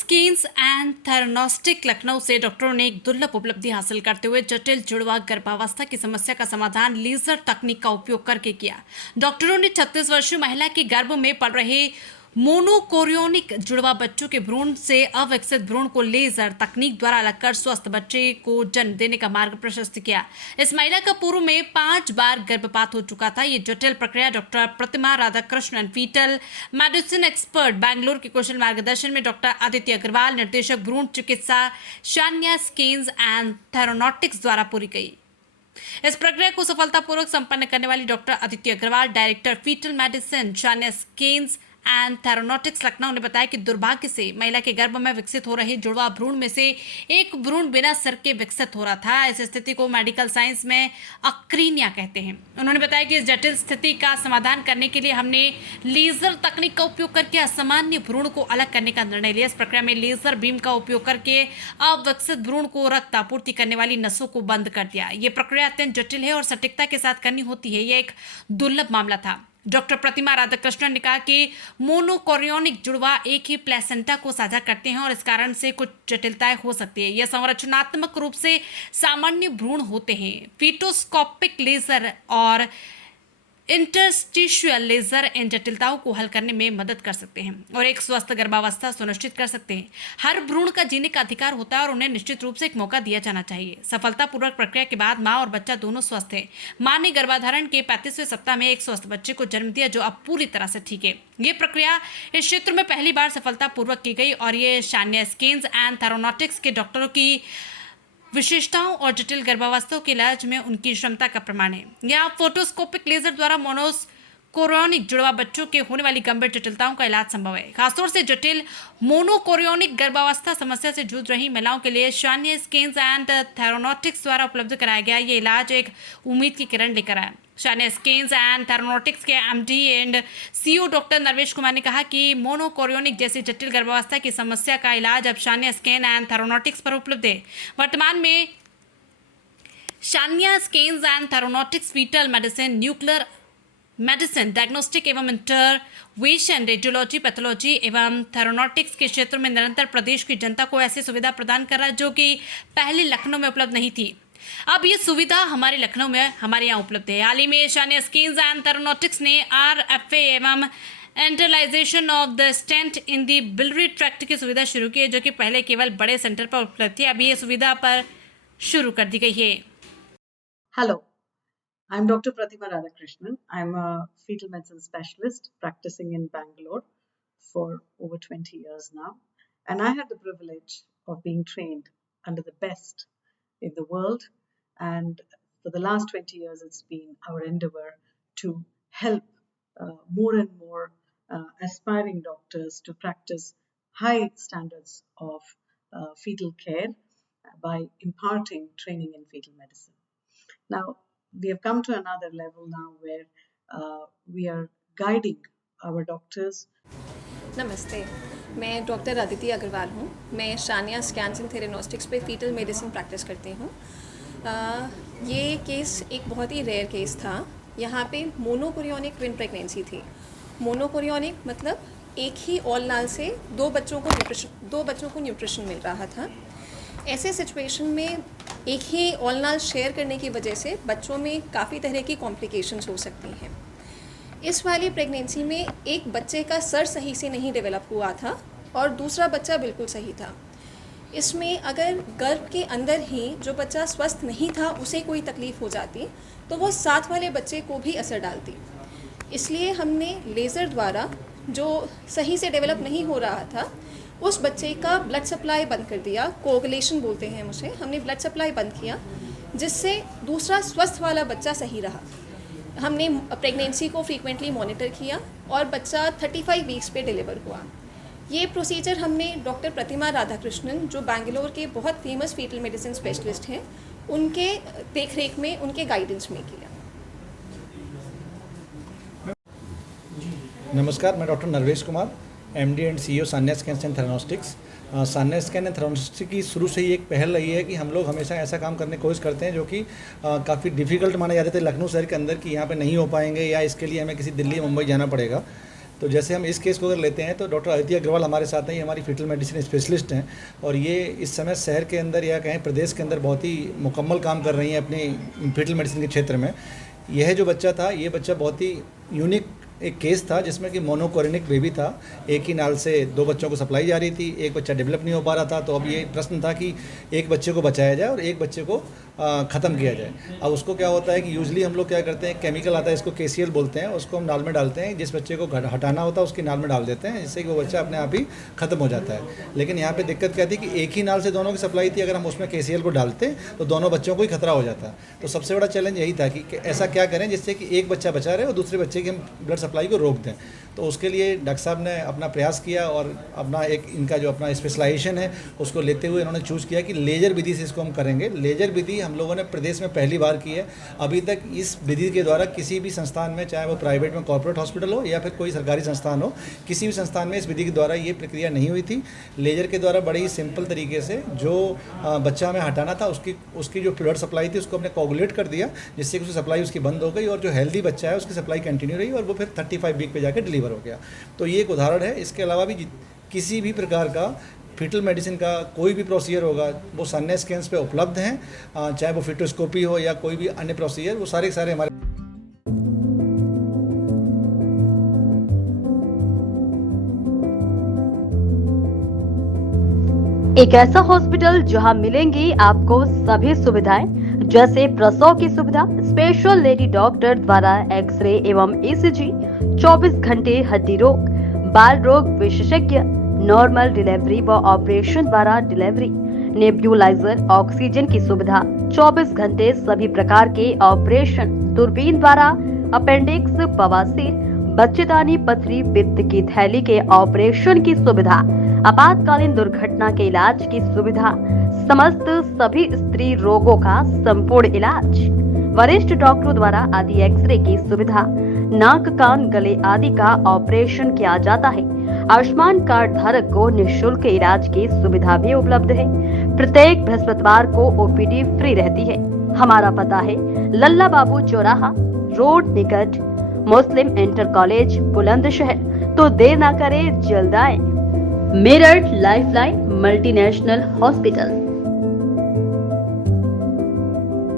Skins and थेरानोस्टिक Lucknow से डॉक्टरों ने एक दुर्लभ उपलब्धि हासिल करते हुए जटिल जुड़वा गर्भावस्था की समस्या का समाधान लेजर तकनीक का उपयोग करके किया। डॉक्टरों ने 36 वर्षीय महिला के गर्भ में पल रहे मोनोकोरियोनिक जुड़वा बच्चों के भ्रूण से अविकसित भ्रूण को लेजर तकनीक द्वारा अलग कर स्वस्थ बच्चे को जन्म देने का मार्ग प्रशस्त किया। इस महिला का पूर्व में 5 बार गर्भपात हो चुका था। ये जटिल प्रक्रिया doctor Pratima Radhakrishnan, fetal medicine expert, Bangalore के कुशल मार्गदर्शन में डॉक्टर आदित्य अग्रवाल, निर्देशक भ्रूण चिकित्सा शान्या स्किन्स एंड थेरानोटिक्स द्वारा पूरी गई। इस प्रक्रिया को सफलतापूर्वक संपन्न करने वाली doctor Aditya Agarwal, director fetal medicine Shanya skins and theranostics Lucknow ने बताया कि दुर्भाग्य से महिला के गर्भ में विकसित हो रहे जुड़वा भ्रूण में से एक भ्रूण बिना सर के विकसित हो रहा था। इस स्थिति को मेडिकल साइंस में अक्रीनिया कहते हैं। उन्होंने बताया कि इस जटिल स्थिति का समाधान करने के लिए हमने लेजर तकनीक का उपयोग करके असामान्य भ्रूण को अलग करने का निर्णय लिया। इस प्रक्रिया में लेजर बीम का उपयोग करके अविकसित भ्रूण को रक्त आपूर्ति करने वाली नसों को बंद कर दिया। ये प्रक्रिया अत्यंत जटिल है और सटीकता के साथ करनी होती है। यह एक दुर्लभ मामला था। डॉक्टर प्रतिमा राधाकृष्णन ने कहा कि मोनोकोरियोनिक जुड़वा एक ही प्लेसेंटा को साझा करते हैं और इस कारण से कुछ जटिलताएं हो सकती है। यह संरचनात्मक रूप से सामान्य भ्रूण होते हैं। फीटोस्कोपिक लेजर और इंटरस्टिशियल लेजर इन जटिलताओं को हल करने में मदद कर सकते हैं और एक स्वस्थ गर्भावस्था सुनिश्चित कर सकते हैं। हर भ्रूण का जीने का अधिकार होता है और उन्हें निश्चित रूप से एक मौका दिया जाना चाहिए। सफलतापूर्वक प्रक्रिया के बाद मां और बच्चा दोनों स्वस्थ हैं। मां ने गर्भाधारण के 35वें सप्ताह में एक स्वस्थ बच्चे को जन्म दिया जो अब पूरी तरह से ठीक है। ये प्रक्रिया इस क्षेत्र में पहली बार सफलतापूर्वक की गई और ये शान्या स्किन्स एंड थेरानोटिक्स के डॉक्टरों की विशेषताओं और जटिल गर्भावस्थाओं के इलाज में उनकी क्षमता का प्रमाण है। यहाँ फोटोस्कोपिक लेजर द्वारा मोनोकोरियोनिक जुड़वा बच्चों के होने वाली गंभीर जटिलताओं का इलाज संभव है। खासतौर से जटिल मोनोकोरियोनिक गर्भावस्था समस्या से जूझ रही महिलाओं के लिए शान्या स्किन्स एंड थेरानोटिक्स द्वारा उपलब्ध कराया गया ये इलाज एक उम्मीद की किरण लेकर आया। शान्या स्किन्स एंड थेरानोटिक्स के MD and CEO doctor Narvesh Kumar ने कहा कि मोनोकोरियोनिक जैसी जटिल गर्भावस्था की समस्या का इलाज अब शान्या स्किन एंड थेरानोटिक्स पर उपलब्ध है। वर्तमान में Shanya skins and theranostics fetal medicine, nuclear medicine, diagnostic एवं इंटरवेंशन, रेडियोलॉजी, पैथोलॉजी एवं थेरानोटिक्स के क्षेत्र में निरंतर प्रदेश की जनता को ऐसी सुविधा प्रदान कर रहा है जो कि पहले लखनऊ में उपलब्ध नहीं थी। अब ये सुविधा हमारे लखनऊ में हमारे यहाँ उपलब्ध है। हाल ही में शान्या स्किन्स एंड थेरानोटिक्स ने RFA एवं internalization of the stent in the biliary tract की सुविधा शुरू की है जो कि पहले केवल बड़े सेंटर पर उपलब्ध थी। अब ये सुविधा पर शुरू कर दी गई है। Hello, I'm Dr. Pratima Radhakrishnan. I'm a fetal medicine specialist practicing in Bangalore for over 20 years now. And I had the privilege of being trained under the best in the world. And for the last 20 years, it's been our endeavor to help more and more aspiring doctors to practice high standards of fetal care by imparting training in fetal medicine. Now, we have come to another level now where we are guiding our doctors. नमस्ते, मैं doctor Aditya Agarwal हूँ। मैं शान्या skins and थेरानोटिक्स पे fetal medicine practice करती हूँ। ये case एक बहुत ही रेयर केस था। यहाँ पे मोनोकोरियोनिक ट्विन प्रेगनेंसी थी। मोनोकोरियोनिक मतलब एक ही ऑल नाल से दो बच्चों को न्यूट्रिशन मिल रहा था। ऐसे सिचुएशन में एक ही ऑल नाल शेयर करने की वजह से बच्चों में काफ़ी तरह की कॉम्प्लिकेशंस हो सकती हैं। इस वाली प्रेगनेंसी में एक बच्चे का सर सही से नहीं डेवलप हुआ था और दूसरा बच्चा बिल्कुल सही था। इसमें अगर गर्भ के अंदर ही जो बच्चा स्वस्थ नहीं था उसे कोई तकलीफ़ हो जाती तो वो साथ वाले बच्चे को भी असर डालती। इसलिए हमने लेज़र द्वारा जो सही से डेवलप नहीं हो रहा था उस बच्चे का ब्लड सप्लाई बंद कर दिया। कोगुलेशन बोलते हैं उसे। हमने ब्लड सप्लाई बंद किया जिससे दूसरा स्वस्थ वाला बच्चा सही रहा। हमने प्रेगनेंसी को फ्रीक्वेंटली मॉनिटर किया और बच्चा 35 वीक्स पे डिलीवर हुआ। ये प्रोसीजर हमने डॉक्टर प्रतिमा राधाकृष्णन जो बैंगलोर के बहुत फेमस फीटल मेडिसिन स्पेशलिस्ट हैं उनके देखरेख में, उनके गाइडेंस में किया। नमस्कार, मैं doctor Narvesh Kumar, MD and CEO Shanya skins and theranostics. Shanya skin and theranostics की शुरू से ही एक पहल रही है कि हम लोग हमेशा ऐसा काम करने की कोशिश करते हैं जो कि काफ़ी डिफ़िकल्ट माने जाते थे लखनऊ शहर के अंदर कि यहाँ पे नहीं हो पाएंगे या इसके लिए हमें किसी दिल्ली मुंबई जाना पड़ेगा। तो जैसे हम इस केस को अगर लेते हैं तो डॉक्टर अदिति अग्रवाल हमारे साथ हैं, ये हमारी फीटल मेडिसिन स्पेशलिस्ट हैं और ये इस समय शहर के अंदर या कहें प्रदेश के अंदर बहुत ही मुकम्मल काम कर रही हैं अपनी फीटल मेडिसिन के क्षेत्र में। यह जो बच्चा था, ये बच्चा बहुत ही यूनिक एक केस था जिसमें कि मोनोकोरिनिक बेबी था। एक ही नाल से 2 बच्चों को सप्लाई जा रही थी, एक बच्चा डेवलप नहीं हो पा रहा था। तो अब ये प्रश्न था कि एक बच्चे को बचाया जाए और एक बच्चे को ख़त्म किया जाए। अब उसको क्या होता है कि यूजली हम लोग क्या करते हैं, केमिकल आता है, इसको KCL बोलते हैं, उसको हम नाल में डालते हैं। जिस बच्चे को हटाना होता है उसकी नाल में डाल देते हैं, जिससे कि वो बच्चा अपने आप ही ख़त्म हो जाता है। लेकिन यहाँ पे दिक्कत क्या थी कि एक ही नाल से दोनों की सप्लाई थी, अगर हम उसमें KCL को डालते तो दोनों बच्चों को ही खतरा हो जाता। तो सबसे बड़ा चैलेंज यही था कि ऐसा क्या करें जिससे कि एक बच्चा बचा रहे और दूसरे बच्चे की हम ब्लड सप्लाई को रोक दें। तो उसके लिए डॉक्टर साहब ने अपना प्रयास किया और अपना एक इनका जो अपना स्पेशलाइजेशन है उसको लेते हुए इन्होंने चूज़ किया कि लेजर विधि से इसको हम करेंगे। लेजर विधि हम लोगों ने प्रदेश में पहली बार की है। अभी तक इस विधि के द्वारा किसी भी संस्थान में, चाहे वो प्राइवेट में कॉर्पोरेट हॉस्पिटल हो या फिर कोई सरकारी संस्थान हो, किसी भी संस्थान में इस विधि के द्वारा ये प्रक्रिया नहीं हुई थी। लेजर के द्वारा बड़े ही सिंपल तरीके से जो बच्चा हमें हटाना था उसकी जो ब्लड सप्लाई थी उसको हमने कोगुलेट कर दिया, जिससे कि उसकी सप्लाई उसकी बंद हो गई और जो हेल्दी बच्चा है उसकी सप्लाई कंटिन्यू रही और वो फिर 35 वीक पे जाकर डिलीवर हो गया। तो ये एक उदाहरण है। इसके अलावा भी किसी भी प्रकार का फीटल मेडिसिन का कोई भी प्रोसीजर होगा वो सान्या स्कैन्स पे उपलब्ध हैं, चाहे वो फिटोस्कोपी हो या कोई भी अन्य प्रोसीजर, वो सारे हमारे। एक ऐसा हॉस्पिटल जहां मिलेंगी आपको सभी सुविधाएं, जैसे प्रसव की सुविधा, स्पेशल लेडी डॉक्टर द्वारा एक्सरे एवं ECG, 24 घंटे हड्डी रोग, बाल रोग विशेषज्ञ, नॉर्मल डिलीवरी व ऑपरेशन द्वारा डिलीवरी, नेब्यूलाइजर, ऑक्सीजन की सुविधा, 24 घंटे सभी प्रकार के ऑपरेशन, दूरबीन द्वारा अपेंडिक्स, बवासीर, बच्चेदानी, पथरी, पित्त की थैली के ऑपरेशन की सुविधा, आपातकालीन दुर्घटना के इलाज की सुविधा, समस्त सभी स्त्री रोगों का संपूर्ण इलाज, वरिष्ठ डॉक्टरों द्वारा आदि एक्सरे की सुविधा, नाक, कान, गले आदि का ऑपरेशन किया जाता है। आयुष्मान कार्ड धारक को निःशुल्क इलाज की सुविधा भी उपलब्ध है। प्रत्येक बृहस्पतिवार को OPD फ्री रहती है। हमारा पता है लल्ला बाबू चौराहा रोड निकट मुस्लिम इंटर कॉलेज, बुलंदशहर। तो देर ना करें, जल्द आए। Meerut lifeline multinational hospital.